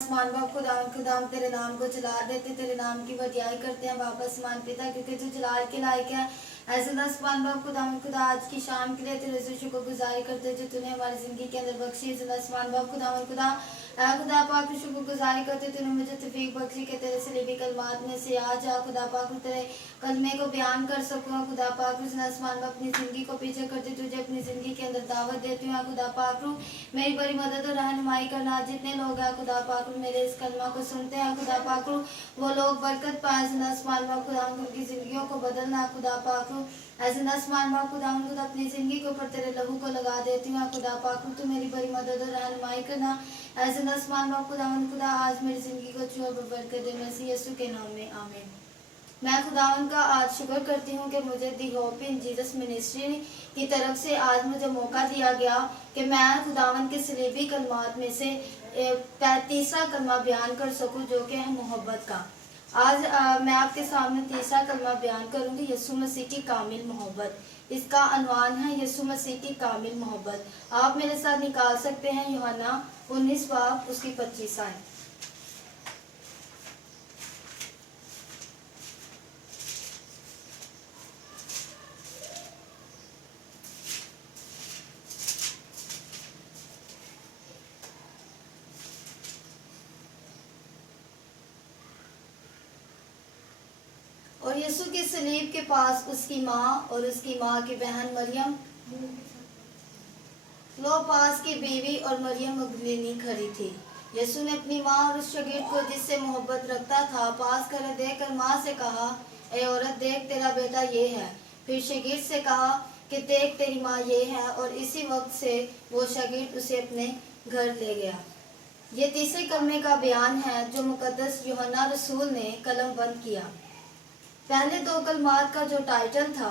आसमान बाप खुदा हम तेरे नाम को जला देते, तेरे नाम की बड़ाई करते हैं बाप आसमान पिता, क्योंकि तू जलाल के लायक है। ऐसे आसमान बाप खुदा आज की शाम के लिए तेरे से शुक्रगुजारी करते हैं जो तूने हमारी जिंदगी के अंदर बख्शी। ऐसे आसमान बाप खुदा पाक शुक्रगुजारी करते तूने मुझे तौफीक बख्शी के तेरे सलीबी कलमात में से आ जा खुदा पाक तेरे कलमे को बयान कर सकूँ। खुदा पाक आसमान बाप अपनी ज़िंदगी को पीछे करते तुझे अपनी ज़िंदगी के अंदर दावत देती हूँ। खुदा पाक मेरी बड़ी मदद और रहनुमाई करना। जितने लोग हैं खुदा पाक मेरे इस कलमा को सुनते हैं खुदा पाक वो लोग बरकत पाए। आसमान बाप खुदा उनकी ज़िंदगियों को बदलना खुदा पाक ऐसे आसमान बाप खुदा अपनी ज़िंदगी के ऊपर तेरे लहू को लगा देती हूँ। खुदा पाक तू मेरी बड़ी मदद और रहनुमाई करना। ऐसे आसमान बाप खुदा आज मेरी ज़िंदगी को छुआ बरकत दे मसीह यीशु के नाम में आमीन। मैं खुदावन का आज शुक्र करती हूँ कि मुझे the hope in Jesus ministry की तरफ से आज मुझे मौका दिया गया कि मैं खुदावन के सलीबी कलमात में से तीसरा कलमा बयान कर सकूँ जो कि है मोहब्बत का। आज मैं आपके सामने तीसरा कलमा बयान करूँगी, यीशु मसीह की कामिल मोहब्बत। इसका अनवान है यीशु मसीह की कामिल मोहब्बत। आप मेरे साथ निकाल सकते हैं यूहन्ना 19 बाब उसकी 25 आयत। और यीशु के सलीब के पास उसकी माँ और उसकी माँ की बहन मरियम, क्लोपास की बीवी और मरियम मगदलीनी खड़ी थी। यीशु ने अपनी माँ और उस शागिर्द को जिससे मोहब्बत रखता था पास कर देखकर माँ से कहा, ए औरत देख तेरा बेटा ये है। फिर शागिर्द से कहा कि देख तेरी माँ ये है। और इसी वक्त से वो शागिर्द उसे अपने घर ले गया। ये तीसरे कलमे का बयान है जो मुकद्दस यूहन्ना रसूल ने कलम बंद किया। पहले दो कलमात का जो टाइटल था,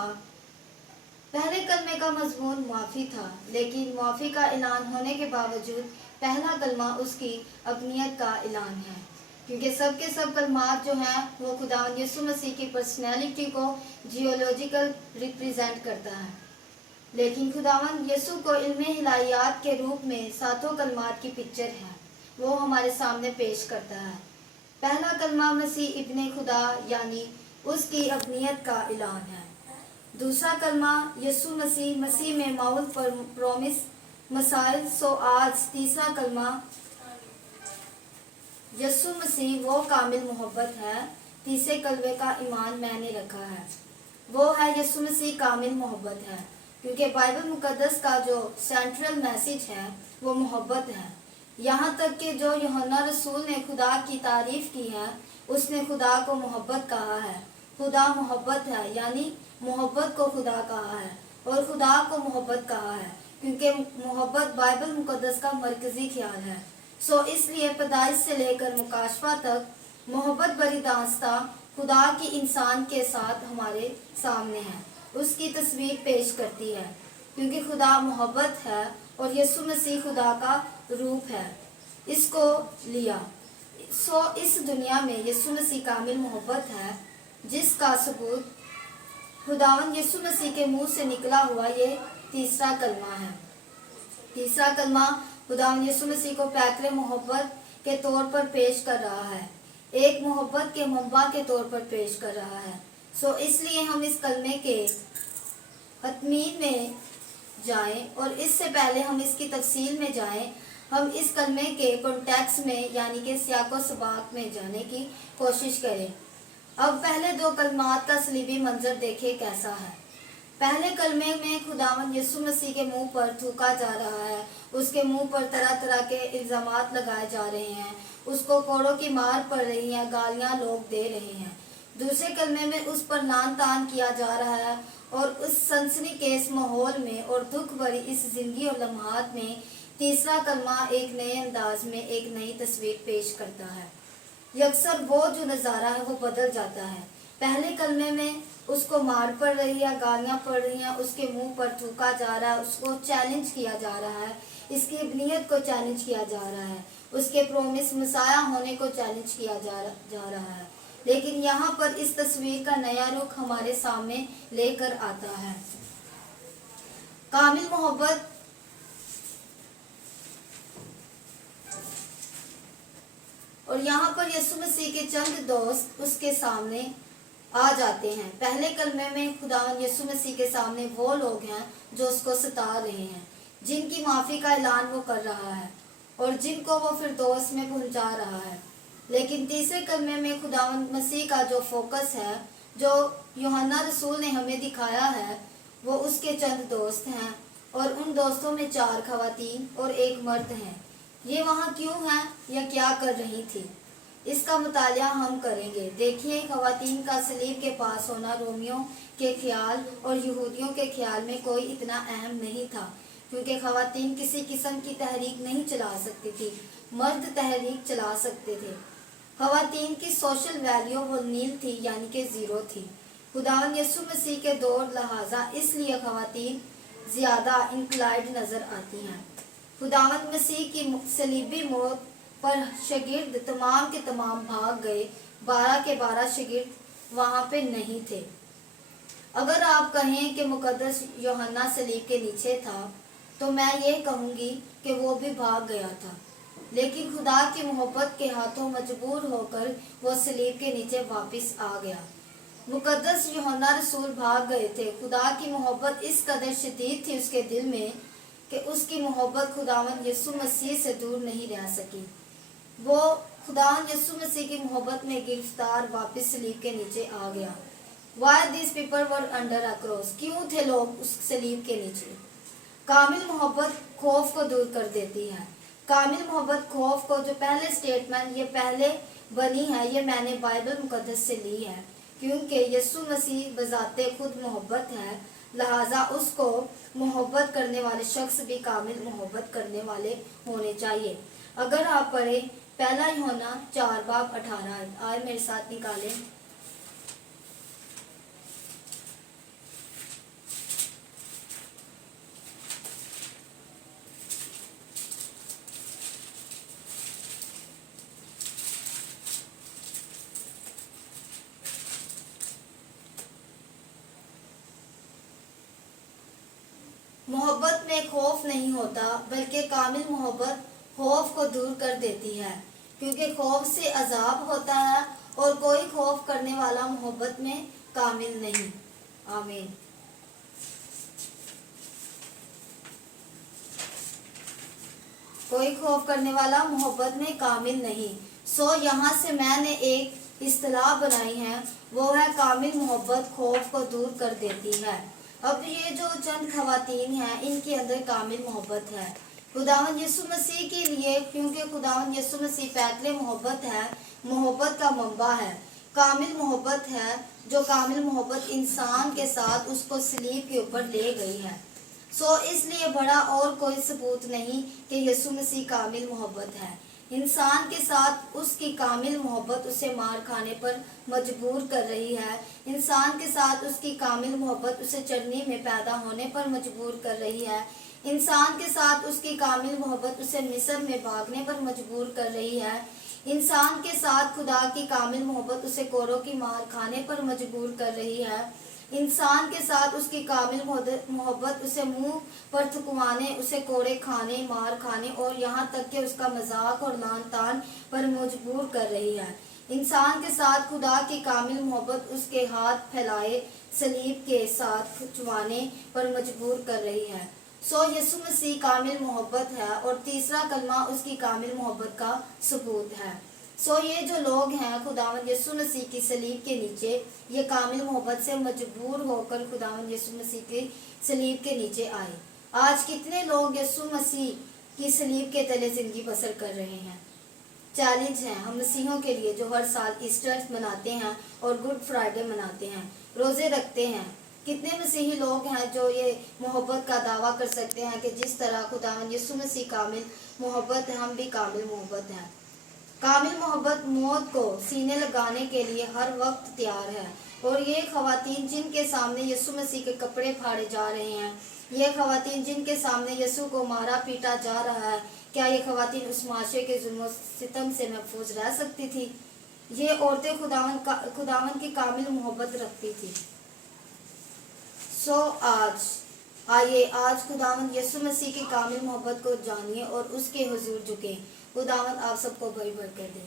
पहले कलमे का मजमून माफ़ी था, लेकिन माफ़ी का ऐलान होने के बावजूद पहला कलमा उसकी अपनियत का ऐलान है, क्योंकि सब के सब कलमात जो हैं वो खुदावंद यीशु मसीह की पर्सनैलिटी को जियोलॉजिकल रिप्रेजेंट करता है। लेकिन खुदावंद यीशु को इल्म हिलायात के रूप में सातों कलमात की पिक्चर है, वो हमारे सामने पेश करता है। पहला कलमा मसीह इब्ने खुदा यानी उसकी अपनियत का ऐलान है। दूसरा कलमा यीशु मसीह में माउल प्रोमिस मसाइल। सो आज तीसरा कलमा यीशु मसीह वो कामिल मोहब्बत है। तीसरे कलमे का ईमान मैंने रखा है, वो है यीशु मसीह कामिल मोहब्बत है, क्योंकि बाइबल मुकद्दस का जो सेंट्रल मैसेज है वो मोहब्बत है। यहाँ तक कि जो यूहन्ना रसूल ने खुदा की तारीफ की है उसने खुदा को मोहब्बत कहा है। खुदा मोहब्बत है, यानी मोहब्बत को खुदा कहा है और खुदा को मोहब्बत कहा है, क्योंकि मोहब्बत बाइबल मुकद्दस का मरकजी ख्याल है। सो इसलिए पैदाइश से लेकर मुकाशफा तक मोहब्बत बड़ी दास्तां खुदा की इंसान के साथ हमारे सामने है, उसकी तस्वीर पेश करती है, क्योंकि खुदा मोहब्बत है और यीशु मसीह खुदा का रूप है। इसको लिया सो इस दुनिया में यीशु मसीह कामिल मोहब्बत है, जिसका सबूत खुदावंद यीशु मसीह के मुंह से निकला हुआ ये तीसरा कलमा है। तीसरा कलमा खुदावंद यीशु मसीह को पैकरे मोहब्बत के तौर पर पेश कर रहा है, एक मोहब्बत के मंबा के तौर पर पेश कर रहा है। सो इसलिए हम इस कलमे के हतमीन में जाएं और इससे पहले हम इसकी तफसील में जाएं, हम इस कलमे के कॉन्टेक्स्ट में यानी कि सियाको सबाक में जाने की कोशिश करें। अब पहले दो कलमात का सलीबी मंजर देखें कैसा है। पहले कलमे में खुदावंद यीशु मसीह के मुंह पर थूका जा रहा है, उसके मुंह पर तरह तरह के इल्ज़ामात लगाए जा रहे हैं, उसको कोड़ों की मार पड़ रही है, गालियां लोग दे रहे हैं। दूसरे कलमे में उस पर नान तान किया जा रहा है और उस सनसनीखेज माहौल में और दुख भरी इस जिंदगी और लम्हात में तीसरा कलमा एक नए अंदाज में एक नई तस्वीर पेश करता है। यकसर वो जो नज़ारा है वो बदल जाता है। पहले कलमे में उसको मार पड़ रही है, गालियाँ पड़ रही हैं, उसके मुंह पर थूका जा रहा है, उसको चैलेंज किया जा रहा है, इसकी अपनीयत को चैलेंज किया जा रहा है, उसके प्रोमिस मसाया होने को चैलेंज किया जा रहा है। लेकिन यहाँ पर इस तस्वीर का नया रुख हमारे सामने लेकर आता है। कामिल मोहब्बत اور یہاں پر یسوع مسیح کے چند دوست اس کے سامنے آ جاتے ہیں۔ پہلے کلمے میں خداوند یسوع مسیح کے سامنے وہ لوگ ہیں جو اس کو ستا رہے ہیں، جن کی معافی کا اعلان وہ کر رہا ہے اور جن کو وہ فردوس میں پہنچا رہا ہے۔ لیکن تیسرے کلمے میں خداوند مسیح کا جو فوکس ہے، جو یوحنا رسول نے ہمیں دکھایا ہے، وہ اس کے چند دوست ہیں، اور ان دوستوں میں 4 خواتین اور 1 مرد ہیں۔ یہ وہاں کیوں ہیں یا کیا کر رہی تھی، اس کا مطالعہ ہم کریں گے۔ دیکھیے، خواتین کا صلیب کے پاس ہونا رومیوں کے خیال اور یہودیوں کے خیال میں کوئی اتنا اہم نہیں تھا، کیونکہ خواتین کسی قسم کی تحریک نہیں چلا سکتی تھی، مرد تحریک چلا سکتے تھے۔ خواتین کی سوشل ویلیو وہ نیل تھی، یعنی کہ 0 تھی۔ خداوند یسوع مسیح کے دور لہذا اس لیے خواتین زیادہ انکلائنڈ نظر آتی ہیں۔ خداوند مسیح کی صلیبی موت پر شاگرد تمام کے تمام بھاگ گئے، 12 کے 12 شاگرد وہاں پہ نہیں تھے۔ اگر آپ کہیں کہ مقدس یوحنا صلیب کے نیچے تھا تو میں یہ کہوں گی کہ وہ بھی بھاگ گیا تھا، لیکن خدا کی محبت کے ہاتھوں مجبور ہو کر وہ صلیب کے نیچے واپس آ گیا۔ مقدس یوحنا رسول بھاگ گئے تھے۔ خدا کی محبت اس قدر شدید تھی اس کے دل میں کہ اس کی محبت خداوند یسوع مسیح سے دور نہیں رہ سکی۔ وہ خداوند یسوع مسیح کی محبت میں گرفتار واپس صلیب کے نیچے آ گیا۔ Why these people were under a cross؟ کیوں تھے لوگ اس صلیب کے نیچے؟ کامل محبت خوف کو دور کر دیتی ہے۔ کامل محبت خوف کو، جو پہلے سٹیٹمنٹ یہ پہلے بنی ہے، یہ میں نے بائبل مقدس سے لی ہے، کیونکہ یسوع مسیح بذات خود محبت ہے، لہٰذا اس کو محبت کرنے والے شخص بھی کامل محبت کرنے والے ہونے چاہیے۔ اگر آپ پڑھیں 1 یوحنا 4:18، آئے میرے ساتھ نکالیں۔ محبت میں خوف نہیں ہوتا، بلکہ کامل محبت خوف کو دور کر دیتی ہے، کیونکہ خوف سے عذاب ہوتا ہے اور کوئی خوف کرنے والا محبت میں کامل نہیں۔ آمین۔ کوئی خوف کرنے والا محبت میں کامل نہیں۔ یہاں سے میں نے ایک اصطلاح بنائی ہے، وہ ہے کامل محبت خوف کو دور کر دیتی ہے۔ اب یہ جو چند خواتین ہیں، ان کے اندر کامل محبت ہے خداوند یسوع مسیح کے لیے، کیونکہ خداوند یسوع مسیح پیکر محبت ہے، محبت کا منبع ہے، کامل محبت ہے، جو کامل محبت انسان کے ساتھ اس کو صلیب کے اوپر لے گئی ہے۔ اس لیے بڑا اور کوئی ثبوت نہیں کہ یسوع مسیح کامل محبت ہے۔ انسان کے ساتھ اس کی کامل محبت اسے مار کھانے پر مجبور کر رہی ہے، انسان کے ساتھ اس کی کامل محبت اسے چرنی میں پیدا ہونے پر مجبور کر رہی ہے، انسان کے ساتھ اس کی کامل محبت اسے مصر میں بھاگنے پر مجبور کر رہی ہے، انسان کے ساتھ خدا کی کامل محبت اسے کوروں کی مار کھانے پر مجبور کر رہی ہے، انسان کے ساتھ اس کی کامل محبت اسے منہ پر تھکوانے، اسے کوڑے کھانے، مار کھانے اور یہاں تک کہ اس کا مذاق اور لعن طعن پر مجبور کر رہی ہے۔ انسان کے ساتھ خدا کی کامل محبت اس کے ہاتھ پھیلائے صلیب کے ساتھ کھنچوانے پر مجبور کر رہی ہے۔ یسوع مسیح کامل محبت ہے، اور تیسرا کلمہ اس کی کامل محبت کا ثبوت ہے۔ یہ جو لوگ ہیں خداوند یسوع مسیح کی صلیب کے نیچے، یہ کامل محبت سے مجبور ہو کر خداوند یسوع مسیح کی صلیب کے نیچے آئے۔ آج کتنے لوگ یسوع مسیح کی صلیب کے تلے زندگی بسر کر رہے ہیں؟ چیلنج ہے ہم مسیحوں کے لیے جو ہر سال ایسٹر مناتے ہیں اور گڈ فرائیڈے مناتے ہیں، روزے رکھتے ہیں۔ کتنے مسیحی لوگ ہیں جو یہ محبت کا دعویٰ کر سکتے ہیں کہ جس طرح خداوند یسوع مسیح کامل محبت ہے، ہم بھی کامل محبت ہیں۔ کامل محبت موت کو سینے لگانے کے لیے ہر وقت تیار ہے، اور یہ خواتین جن کے سامنے یسوع مسیح کے کپڑے پھاڑے جا رہے ہیں، یہ خواتین جن کے سامنے یسوع کو مارا پیٹا جا رہا ہے، کیا یہ خواتین اس معاشرے کے ظلم و ستم سے محفوظ رہ سکتی تھی؟ یہ عورتیں خداوند کی کامل محبت رکھتی تھی۔ آج خداوند یسوع مسیح کی کامل محبت کو جانیے اور اس کے حضور جھکیں۔ خداوند آپ سب کو بڑی برکت دے.